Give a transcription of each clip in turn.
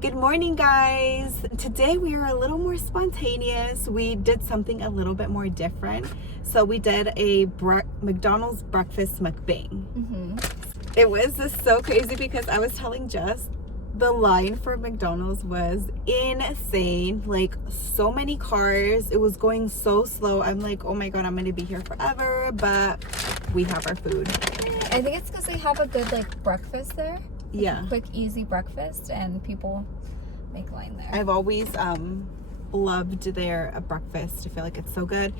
Good morning, guys. Today we are a little more spontaneous. We did something a little bit more different. So we did a McDonald's breakfast mukbang. It was just so crazy because I was telling Jess the line for McDonald's was insane. Like, so many cars. It was going so slow. I'm like, oh my god, I'm gonna be here forever. But we have our food. I think it's because they have a good breakfast there. Yeah, quick, easy breakfast, and people make line there. I've always loved their breakfast. I feel like it's so good,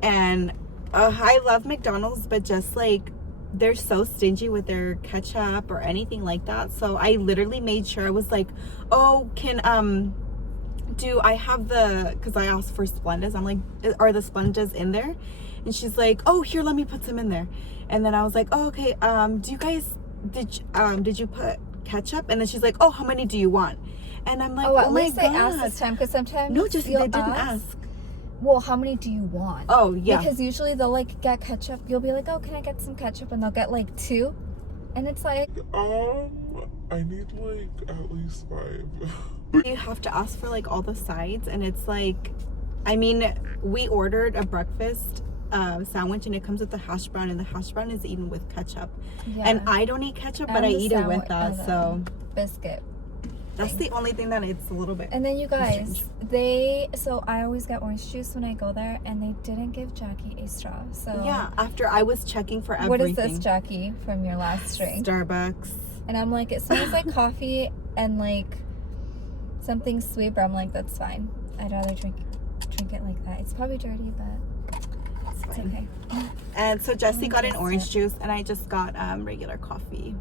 and I love McDonald's, but just like they're so stingy with their ketchup or anything like that. So I literally made sure I was like, oh, can do I have the, because I asked for Splendas. I'm like, are the Splendas in there? And she's like, oh, here, let me put some in there. And then I was like, oh, okay, do you guys did you put ketchup? And then she's like, oh, how many do you want? And I'm like, oh, at my least god, they asked this time, because sometimes no, just they didn't ask. Well, how many do you want? Oh yeah, because usually they'll get ketchup. You'll be like, oh, can I get some ketchup? And they'll get two, and it's like, I need at least 5. you have to ask for all the sides, and it's like, I mean, we ordered a breakfast sandwich, and it comes with the hash brown, and the hash brown is eaten with ketchup. yeah. And I don't eat ketchup, but I eat it with that. So biscuit. that's the only thing that it's a little bit. And then you guys, so I always get orange juice when I go there, and they didn't give Jackie a straw. So Yeah, after I was checking for everything. What is this, Jackie, from your last drink? Starbucks. And I'm like, it smells like coffee and something sweet, but I'm like, that's fine. I'd rather drink it like that. It's probably dirty, but it's okay. And so Jessie got an orange juice, and I just got regular coffee.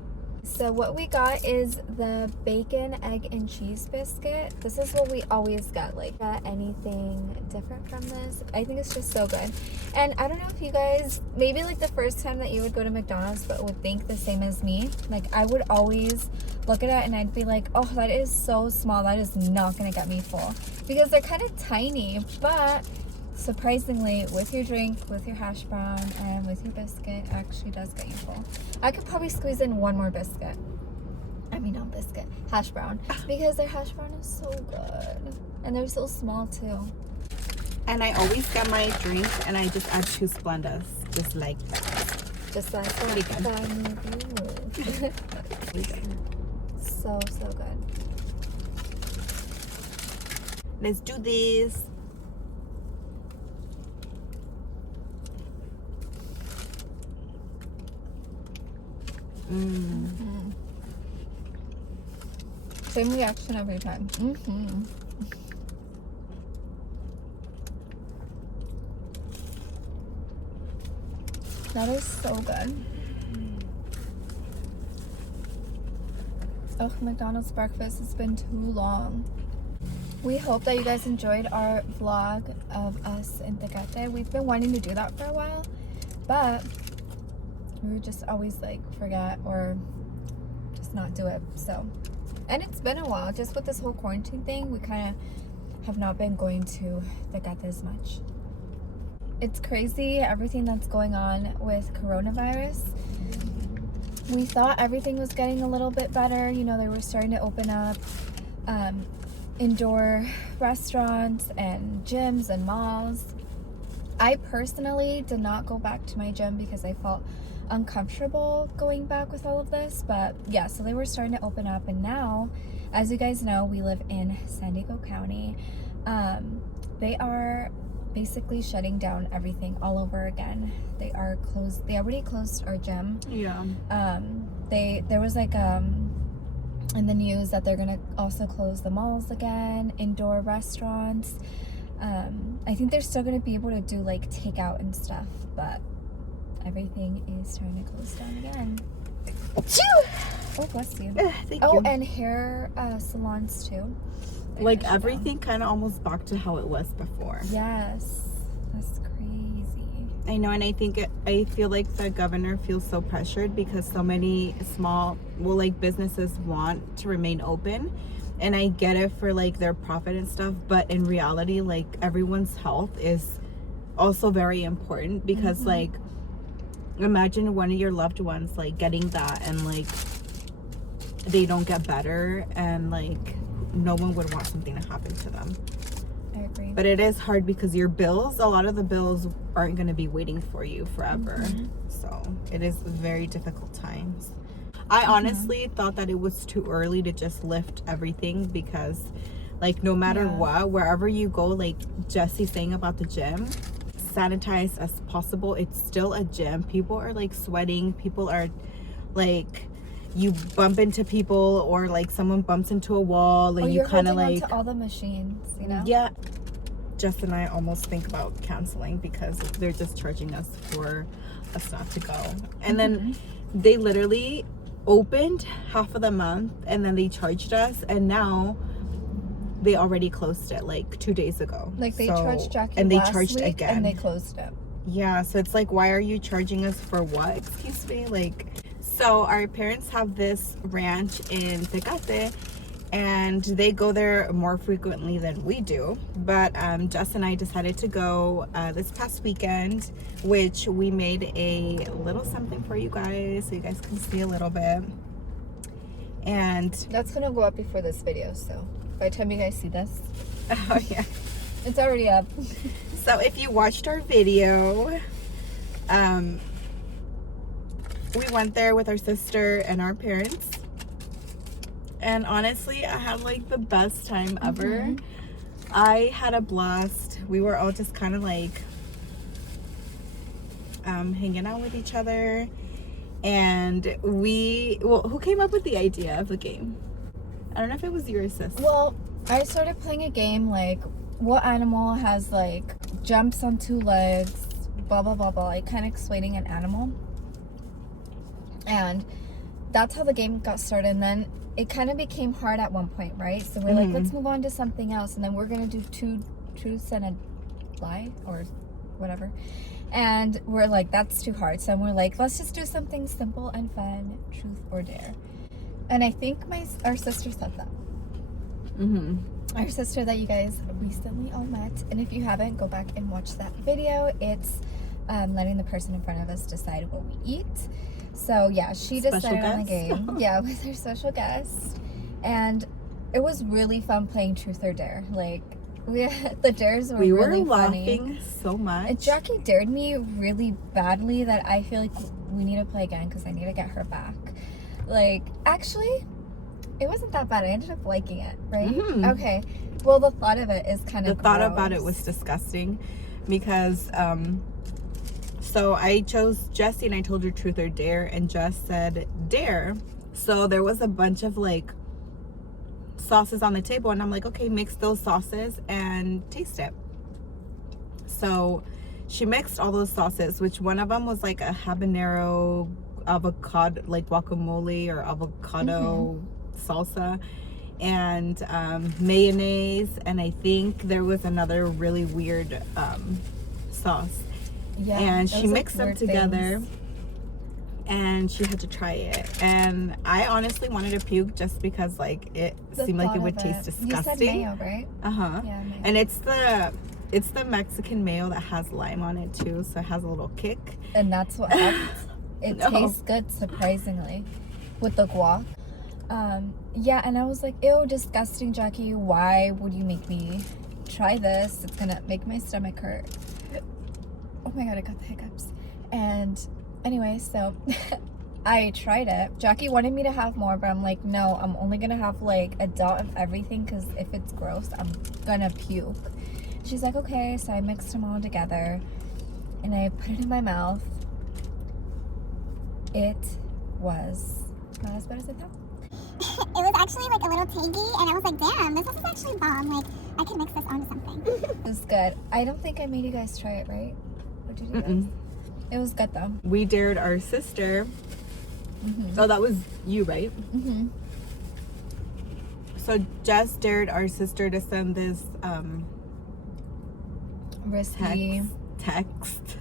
So what we got is the bacon, egg, and cheese biscuit. This is what we always get. Got anything different from this? I think it's just so good. And I don't know if you guys, maybe the first time that you would go to McDonald's but would think the same as me. I would always look at it and I'd be like, oh, that is so small. That is not going to get me full. Because they're kind of tiny, but surprisingly, with your drink, with your hash brown, and with your biscuit, actually does get you full. I could probably squeeze in one more biscuit. I mean, not biscuit, hash brown. Because their hash brown is so good. And they're so small, too. And I always get my drink, and I just add 2 Splendas, just like that. Just like that. So good. Let's do this. Same reaction every time. That is so good. Oh, McDonald's breakfast has been too long. We hope that you guys enjoyed our vlog of us in Tecate. We've been wanting to do that for a while, but we would just always forget or just not do it. So, and it's been a while. Just with this whole quarantine thing, we kind of have not been going to Tecate as much. It's crazy, everything that's going on with coronavirus. We thought everything was getting a little bit better. You know, they were starting to open up indoor restaurants and gyms and malls. I personally did not go back to my gym because I felt uncomfortable going back with all of this, but yeah, so they were starting to open up, and now, as you guys know, we live in San Diego County. They are basically shutting down everything all over again. They are closed. They already closed our gym. Yeah. There was in the news that they're gonna also close the malls again, indoor restaurants. I think they're still gonna be able to do takeout and stuff, but everything is starting to close down again. Oh, bless you. Thank you. And hair salons too. Everything kind of almost back to how it was before. Yes, that's crazy. I know, and I feel like the governor feels so pressured because so many small, businesses want to remain open, and I get it for their profit and stuff, but in reality, everyone's health is also very important because imagine one of your loved ones getting that and they don't get better, and no one would want something to happen to them. I agree. But it is hard because your bills, a lot of the bills aren't going to be waiting for you forever. So it is very difficult times. I honestly thought that it was too early to just lift everything because, like, no matter what, wherever you go, like Jesse's saying about the gym, sanitize as possible. It's still a gym. People are like sweating. People are like, you bump into people, or like someone bumps into a wall, and you kind of like onto all the machines, you know. Yeah, Jess and I almost think about canceling because they're just charging us for us not to go. And then they literally opened half of the month and then they charged us, and now they already closed it like 2 days ago. Like they charged Jackie and they last charged week again, and they closed it. Yeah, so it's like, why are you charging us for what? Excuse me. Like, so our parents have this ranch in Tecate, and they go there more frequently than we do. But Jess and I decided to go this past weekend, which we made a little something for you guys so you guys can see a little bit. And that's gonna go up before this video, so by the time you guys see this, oh yeah, it's already up. So if you watched our video, we went there with our sister and our parents, and honestly I had like the best time ever. I had a blast. We were all just kind of like hanging out with each other, and who came up with the idea of the game? I don't know if it was you or sis. Well, I started playing a game like, what animal has like jumps on 2 legs, blah blah blah blah, like kind of explaining an animal. And that's how the game got started. And then it kind of became hard at one point, right? So we're like, let's move on to something else, and then we're gonna do 2 truths and a lie or whatever. And we're like, that's too hard. So we're like, let's just do something simple and fun, truth or dare. And I think our sister said that. Our sister that you guys recently all met. And if you haven't, go back and watch that video. It's letting the person in front of us decide what we eat. So yeah, she decided on the game. Yeah, with her special guest. And it was really fun playing truth or dare. Like, the dares were really funny. Laughing so much. And Jackie dared me really badly that I feel like we need to play again because I need to get her back. Like, actually, it wasn't that bad. I ended up liking it, right? Okay. Well, the thought of it is kind of the thought about it was disgusting because so I chose Jessie and I told her truth or dare, and Jess said dare. So there was a bunch of like sauces on the table, and I'm like, okay, mix those sauces and taste it. So she mixed all those sauces, which one of them was like a habanero avocado, like guacamole or avocado salsa, and mayonnaise, and I think there was another really weird sauce. Yeah, and she mixed them together and she had to try it, and I honestly wanted to puke just because like it seemed like it would taste disgusting. You said mayo, right? Yeah, mayo. And it's the Mexican mayo that has lime on it too, so it has a little kick, and that's what happens. It tastes good, surprisingly, with the guac. Yeah, and I was like, ew, disgusting, Jackie. Why would you make me try this? It's gonna make my stomach hurt. Oh my god, I got the hiccups. And anyway, so I tried it. Jackie wanted me to have more, but I'm like, no, I'm only gonna have like a dot of everything because if it's gross, I'm gonna puke. She's like, okay. So I mixed them all together and I put it in my mouth. It was not as bad as I thought. It was actually like a little tangy, and I was like, damn, this is actually bomb. Like, I can mix this onto something. It was good. I don't think I made you guys try it, right? Or did you guys? It was good though. We dared our sister. Oh, that was you, right? So Jess dared our sister to send this risky text.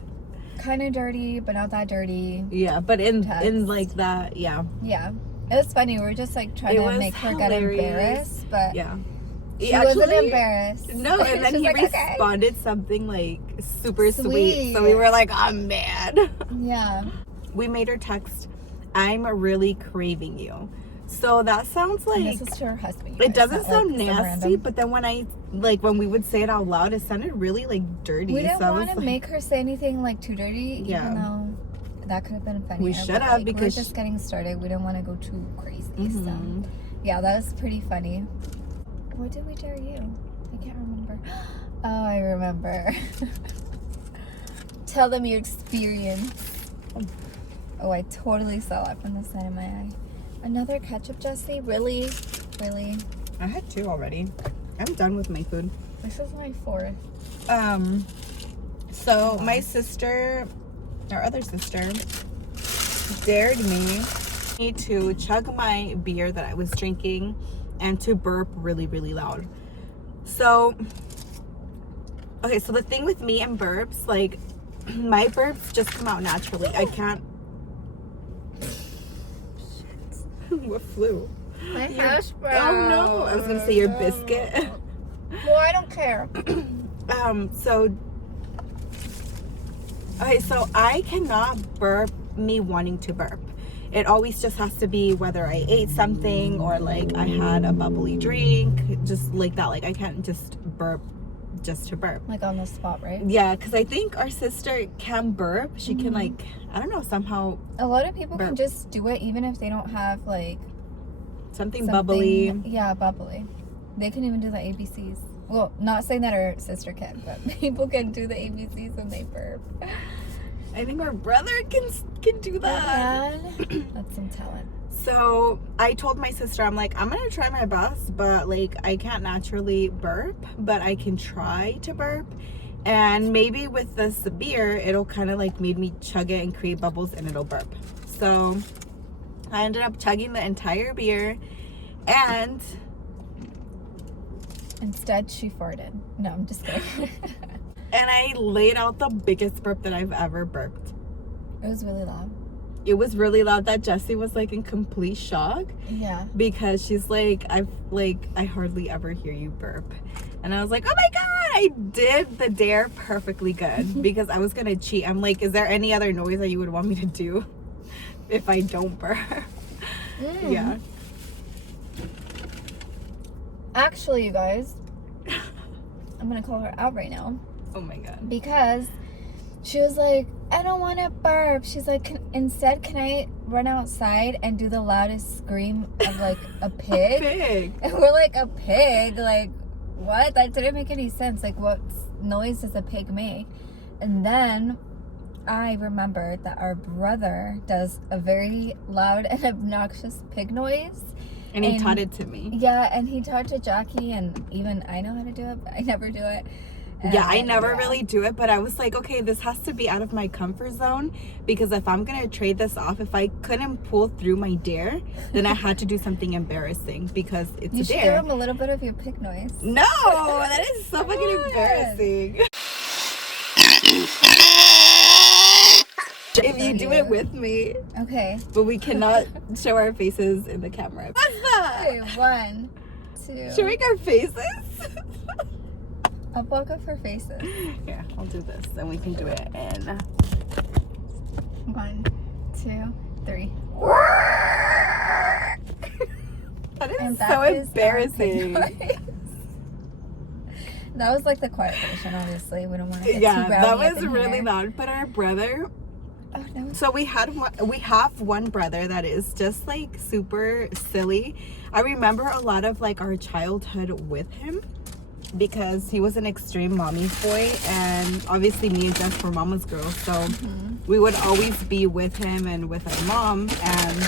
Kind of dirty, but not that dirty. Yeah, but in like that, yeah. Yeah. It was funny. We were just like trying to make her get embarrassed, but yeah, she wasn't embarrassed. No, and then he like, responded something like super sweet. So we were like, I'm mad. Yeah. We made her text, I'm really craving you. So that sounds And like, this is to her husband. it doesn't sound some nasty, random. but then when we would say it out loud, it sounded really like dirty. We didn't so I want was to like, make her say anything like too dirty, Yeah. even though that could have been funny. We should have, because we're just getting started. We didn't want to go too crazy. Mhm. So yeah, that was pretty funny. What did we dare you? I can't remember. Oh, I remember. Tell them your experience. Oh, I totally saw that from the side of my eye. Another ketchup, Jessie? Really? Really? I had 2 already. I'm done with my food. This is my 4th. So my sister, our other sister, dared me to chug my beer that I was drinking and to burp really, really loud. So, okay, so the thing with me and burps, like, my burps just come out naturally. I can't. What flew? My hash brown. Oh no! I was gonna say your biscuit. Well, I don't care. So, okay, so I cannot burp me wanting to burp. It always just has to be whether I ate something or like I had a bubbly drink, just like that. Like I can't just burp just to burp. Like on the spot, right? Yeah, because I think our sister can burp. She can like, I don't know, somehow A lot of people can burp. just do it even if they don't have like something bubbly. Yeah, bubbly. They can even do the ABCs. Well, not saying that our sister can, but people can do the ABCs when they burp. I think our brother can do that. That's some talent. So I told my sister, I'm like, I'm gonna try my best, but like I can't naturally burp, but I can try to burp. And maybe with this beer, it'll kind of like made me chug it and create bubbles and it'll burp. So I ended up chugging the entire beer, and Instead, she farted. No, I'm just kidding. and I laid out the biggest burp that I've ever burped. It was really loud. It was really loud that Jessie was like in complete shock. Yeah. Because she's like, I hardly ever hear you burp. And I was like, oh my God, I did the dare perfectly good because I was going to cheat. I'm like, is there any other noise that you would want me to do if I don't burp? Yeah. Actually, you guys, I'm going to call her out right now. Oh my God. Because she was like, I don't want to burp. She's like, instead, can I run outside and do the loudest scream of like a pig? Pig. And we're like, a pig? Like, what? That didn't make any sense. Like, what noise does a pig make? And then I remembered that our brother does a very loud and obnoxious pig noise. And he taught it to me. Yeah, and he taught to Jackie, and even I know how to do it, but I never do it. Yeah, I never Yeah. really do it, but I was like, okay, this has to be out of my comfort zone because if I'm gonna trade this off, if I couldn't pull through my dare, then I had to do something embarrassing because it's You a should give dare. him a little bit of your pig noise. No, that is so fucking What? embarrassing. If you do it with me, Okay. but we cannot show our faces in the camera. What's that? Okay, 1, 2. Showing our faces? I'll block up her faces. Yeah, I'll do this and we can do it in 1, 2, 3. That is And so that is our pig embarrassing. noise. That was like the quiet version, obviously. We don't want to get Yeah, too that rowdy up was in really here. loud. But our brother, Oh, no. so we have one brother that is just like super silly. I remember a lot of like our childhood with him because he was an extreme mommy's boy, and obviously me and Jess were mama's girls, so we would always be with him and with our mom. And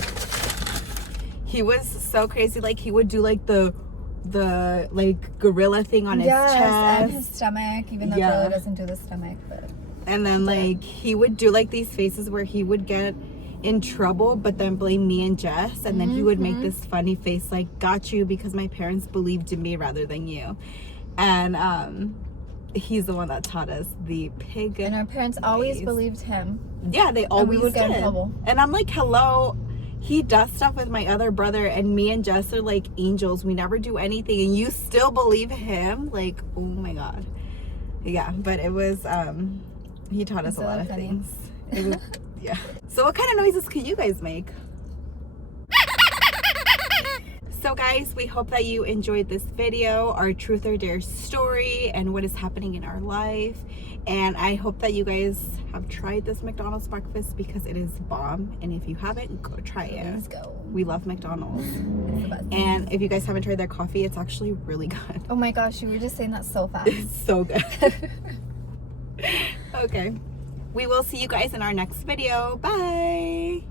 he was so crazy. Like he would do like the like gorilla thing on his chest, and his stomach, even though Yeah. Gorilla doesn't do the stomach, but and then like he would do like these faces where he would get in trouble but then blame me and Jess, and then he would make this funny face like, got you because my parents believed in me rather than you. And he's the one that taught us the pig and our parents always ways. believed him. Yeah, they always we would get in did. trouble. And I'm like, hello, he does stuff with my other brother and me and Jess are like angels, we never do anything, and you still believe him? Like, oh my God. Yeah, but it was he taught us It's a lot really of funny. things. It was, yeah. So what kind of noises can you guys make? So guys, we hope that you enjoyed this video, our truth or dare story and what is happening in our life. And I hope that you guys have tried this McDonald's breakfast because it is bomb. And if you haven't, go try it. Let's go. We love McDonald's. It's the best. And if you guys haven't tried their coffee, it's actually really good. Oh my gosh, you were just saying that so fast. It's so good. Okay. We will see you guys in our next video. Bye.